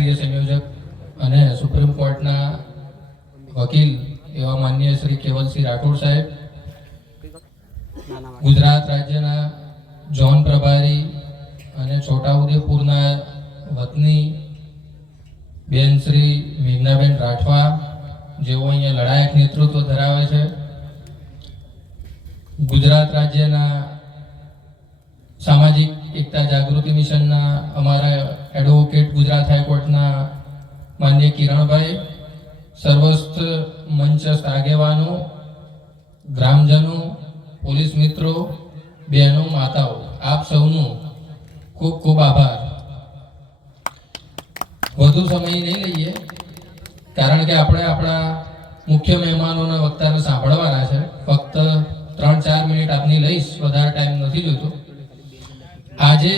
રાષ્ટ્રીય સંયોજક અને સુપ્રીમ કોર્ટના વકીલ એવા માન્ય શ્રી કેવલસિંહ રાઠોડ સાહેબ. ગુજરાત રાજ્યના જોન પ્રભારી અને છોટાઉદેપુરના વતની બેન શ્રી મેઘનાબેન રાઠવા, જેઓ અહીંયા લડાયક નેતૃત્વ ધરાવે છે. ગુજરાત રાજ્યના એકતા જાગૃતિ મિશનના અમારા એડવોકેટ ગુજરાત હાઈકોર્ટના માન્ય કિરણભાઈ, સર્વસ્થ મંચસ્થ આગેવાનો, ગ્રામજનો, પોલીસ મિત્રો, બહેનો, માતાઓ, આપ સૌનું ખૂબ ખૂબ આભાર. વધુ સમય નહીં લઈએ, કારણ કે આપણે આપણા મુખ્ય મહેમાનોના વક્તાને સાંભળવાના છે. ફક્ત ત્રણ ચાર મિનિટ આપની લઈશ, વધારે ટાઈમ નથી જોઈતો. આજે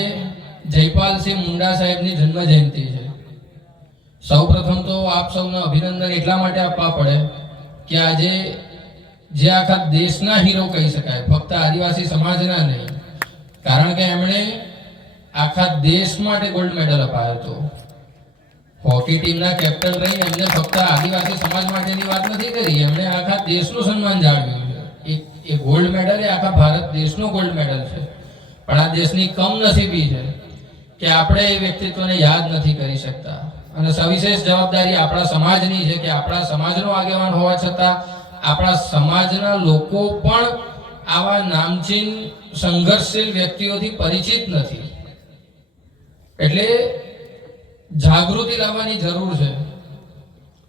જયપાલસિંહ મુંડા સાહેબની જન્મ જયંતિ છે. સૌપ્રથમ તો આપ સૌને અભિનંદન એટલા માટે આપવા પડે કે આજે જે આખા દેશના હીરો કહી શકાય, ફક્ત આદિવાસી સમાજના નહીં, કારણ કે એમણે આખા દેશ માટે ગોલ્ડ મેડલ અપાયો હતો. હોકી ટીમના કેપ્ટન રહી, એમને ફક્ત આદિવાસી સમાજ માટેની વાત નથી કરી, એમણે આખા દેશનું સન્માન જાળવ્યું છે. એ ગોલ્ડ મેડલ એ આખા ભારત દેશનો ગોલ્ડ મેડલ છે. પણ આ દેશની કમનસીબી છે કે આપણે એ વ્યક્તિત્વને યાદ નથી કરી શકતા. અને સવિશેષ જવાબદારી આપણા સમાજની છે કે આપણા સમાજનો આગેવાન હોવા છતાં આપણા સમાજના લોકો પણ આવા નામચીન, સંઘર્ષશીલ વ્યક્તિઓથી પરિચિત નથી. એટલે જાગૃતિ લાવવાની જરૂર છે.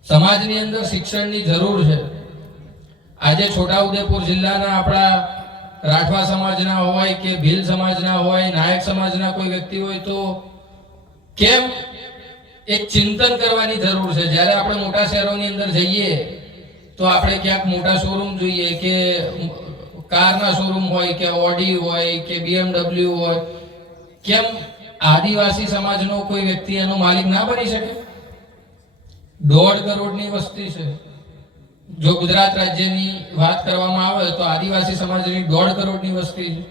સમાજની અંદર શિક્ષણની જરૂર છે. આજે છોટાઉદેપુર જિલ્લાના આપણા રાઠવા સમાજના હોય કે ભીલ સમાજના હોય, નાયક સમાજના કોઈ વ્યક્તિ હોય તો કેમ એક ચિંતન કરવાની જરૂર છે? જ્યારે આપણે મોટા શહેરોની અંદર જઈએ, તો આપણે ક્યાંક મોટા શોરૂમ જોઈએ કે કારના શોરૂમ હોય કે ઓડી હોય કે બીએમડબલ્યુ હોય, કેમ આદિવાસી સમાજનો કોઈ વ્યક્તિ એનો માલિક ના બની શકે? દોઢ કરોડની વસ્તી છે. જો ગુજરાત રાજ્યની વાત કરવામાં આવે તો આદિવાસી સમાજની દોઢ કરોડની વસ્તી.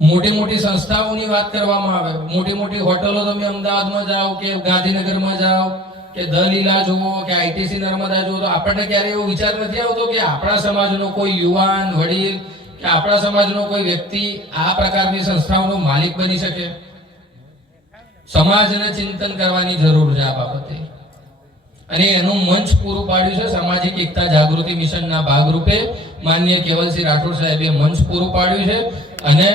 મોટી મોટી સંસ્થાઓની વાત કરવામાં આવે. મોટી મોટી હોટલો તમે અમદાવાદમાં જાઓ કે ગાંધીનગરમાં જાઓ કે ધ લીલા જુઓ કે આઈટીસી નર્મદા જુઓ તો આપણને ક્યારે એવો વિચાર નથી આવતો કે આપણા સમાજનો કોઈ યુવાન, વડીલ કે આપણા સમાજનો કોઈ વ્યક્તિ આ પ્રકારની સંસ્થાઓનો માલિક બની શકે. સમાજને ચિંતન કરવાની જરૂર છે આ બાબતે. અને એનું મંચ પૂરું પાડ્યું છે સામાજિક એકતા જાગૃતિ મિશનના ભાગરૂપે. માન્ય કેવલસિંહ રાઠોડ સાહેબે મંચ પૂરું પાડ્યું છે અને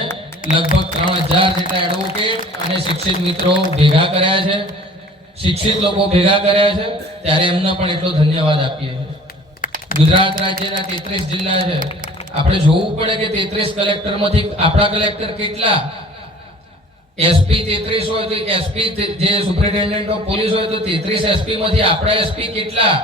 લગભગ ત્રણ હજાર જેટલા એડવોકેટ અને શિક્ષિત મિત્રો ભેગા કર્યા છે. શિક્ષિત લોકો ભેગા કર્યા છે. ત્યારે એમને પણ એટલો ધન્યવાદ આપીએ ગુજરાત રાજ્યના તેત્રીસ જિલ્લા છે. આપણે જોવું પડે કે તેત્રીસ કલેક્ટરમાંથી આપણા કલેક્ટર કેટલા એસપી તેત્રીસ હોય તો એસપી જે સુપ્રિન્ટેન્ડન્ટ ઓફ પોલીસ હોય તો તેત્રીસ એસપી માંથી આપણા એસપી કેટલા?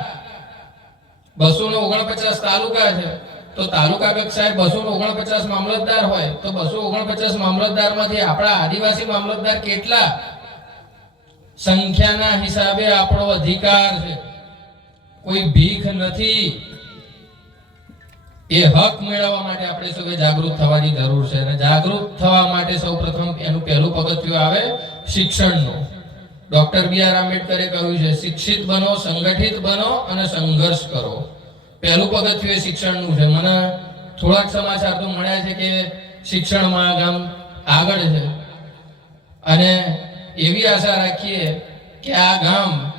બસો ને ઓગણપચાસ તાલુકા છે. તો તાલુકા કક્ષાએ બસો ને ઓગણપચાસ મામલતદાર હોય તો બસો ઓગણપચાસ મામલતદારમાંથી આપણા આદિવાસી મામલતદાર કેટલા? સંખ્યાના હિસાબે આપણો અધિકાર છે. કોઈ ભીખ નથી. એ હક મેળવવા માટે આપણે સૌએ જાગૃત થવાની જરૂર છે અને જાગૃત થવા માટે સૌપ્રથમ એનું પહેલું પગથિયું આવે શિક્ષણનું. ડોક્ટર બી આર આંબેડકરે કહ્યું છે, શિક્ષિત બનો, સંગઠિત બનો અને સંઘર્ષ કરો. પહેલું પગથિયું એ શિક્ષણનું છે. મને થોડાક સમાચાર તો મળ્યા છે કે શિક્ષણમાં ગામ આગળ છે. અને એવી આશા રાખીએ કે આ ગામ,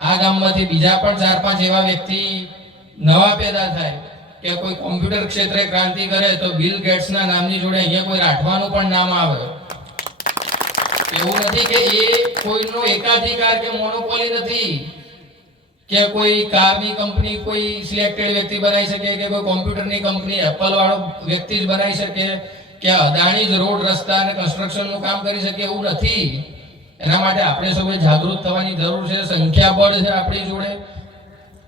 આ ગામમાંથી બીજા પણ ચાર પાંચ એવા વ્યક્તિ નવા પેદા થાય. કે કોઈ કોમ્પ્યુટર ક્ષેત્રે ક્રાંતિ કરે તો બિલ ગેટ્સના નામની જોડે અહીંયા કોઈ રાઠવાનું પણ નામ આવે. એવું નથી કે એ કોઈનો એકાધિકાર કે મોનોપોલી નથી. કે કોઈ કારની કંપની કોઈ સિલેક્ટેડ વ્યક્તિ બનાવી શકે કે કોઈ કોમ્પ્યુટરની કંપની એપલ વાળો વ્યક્તિ જ બનાવી શકે કે અદાણી જ રોડ, રસ્તા અને કન્સ્ટ્રક્શનનું કામ કરી શકે એવું નથી. એના માટે આપણે સૌએ જાગૃત થવાની જરૂર છે. સંખ્યાબળ છે આપણી જોડે.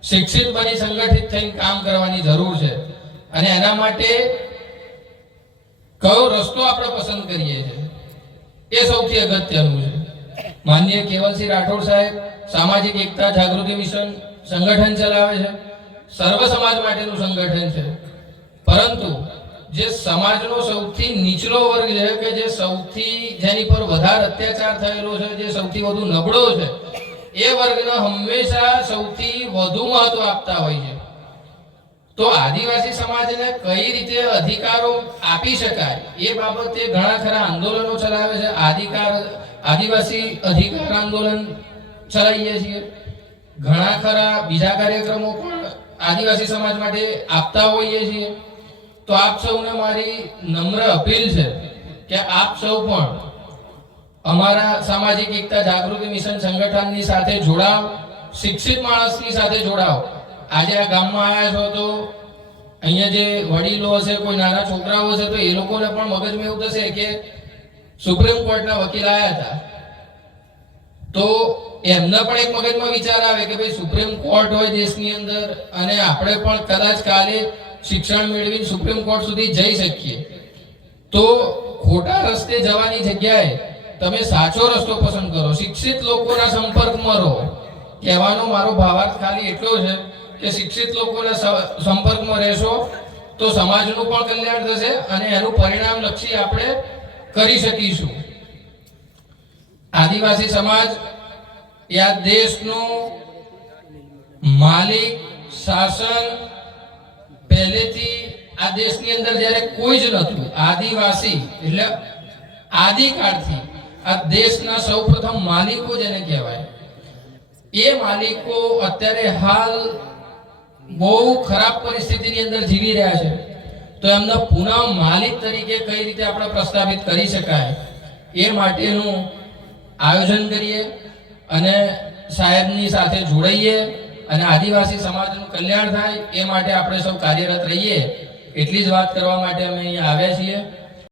શિક્ષિત બની સંગઠિત થઈને કામ કરવાની જરૂર છે. અને એના માટે કયો રસ્તો આપણે પસંદ કરીએ છીએ? એ સૌથી અગત્યનું છે. માનનીય કેવલસિંહ રાઠોડ સાહેબ સામાજિક એકતા જાગૃતિ મિશન સંગઠન ચલાવે છે. સર્વ સમાજ માટેનું સંગઠન છે. પરંતુ જે સમાજનો સૌથી નીચલો વર્ગ છે કે જે સૌથી જેની પર વધારે અત્યાચાર થયેલો છે, જે સૌથી વધુ નબળો છે એ વર્ગને હંમેશા સૌથી વધુ મહત્વ આપતા હોય છે. તો આદિવાસી સમાજને કઈ રીતે અધિકારો આપી શકાય એ બાબતે ઘણા ખરા આંદોલનો ચલાવે છે. આદિકાર, આદિવાસી અધિકાર આંદોલન ચલાવીએ છીએ. ઘણા ખરા બીજા કાર્યક્રમો પણ આદિવાસી સમાજ માટે આપતા હોઈએ છીએ. તો આપ સૌને મારી નમ્ર અપીલ છે કે આપ સૌ પણ અમારા સામાજિક એકતા જાગૃતિ મિશન સંગઠનની સાથે જોડાવ, શિક્ષિત માણસની સાથે જોડાવ. આજે આ ગામમાં આવ્યા છો તો અહીંયા જે વડીલો હશે, કોઈ નાના છોકરાઓ હશે, તો એ લોકોને પણ મગજમાં એવું થશે કે સુપ્રીમ કોર્ટના વકીલ આવ્યા હતા. તો એમને પણ એક મગજમાં વિચાર આવે કે ભાઈ સુપ્રીમ કોર્ટ હોય દેશની અંદર અને આપણે પણ કદાચ કાલે શિક્ષણ મેળવીને સુપ્રીમ કોર્ટ સુધી જઈ શકીએ. તો ખોટા રસ્તે જવાની જગ્યાએ તમે સાચો રસ્તો પસંદ કરો. શિક્ષિત લોકોના સંપર્કમાં રહો. કહેવાનો મારો ભાવાર્થ ખાલી એટલો છે કે શિક્ષિત લોકોના સંપર્કમાં રહેશો તો સમાજનું પણ કલ્યાણ થશે અને એનું પરિણામ લક્ષી આપણે કરી શકીશું. આદિવાસી સમાજ આ દેશનું માલિક, શાસન પહેલેથી આ દેશની અંદર જ્યારે કોઈ જ નહોતું, આદિવાસી એટલે આદિકાળથી આ દેશના સૌપ્રથમ માલિકો જેને કહેવાય. એ માલિકો અત્યારે હાલ બહુ ખરાબ પરિસ્થિતિની અંદર જીવી રહ્યા છે. તો એમના પુનઃ માલિક તરીકે કઈ રીતે આપણે પ્રસ્થાપિત કરી શકાય એ માટેનું આયોજન કરીએ અને સાહેબની સાથે જોડાઈએ અને આદિવાસી સમાજનું કલ્યાણ થાય એ માટે આપણે સૌ કાર્યરત રહીએ. એટલી જ વાત કરવા માટે અમે અહીંયા આવ્યા છીએ.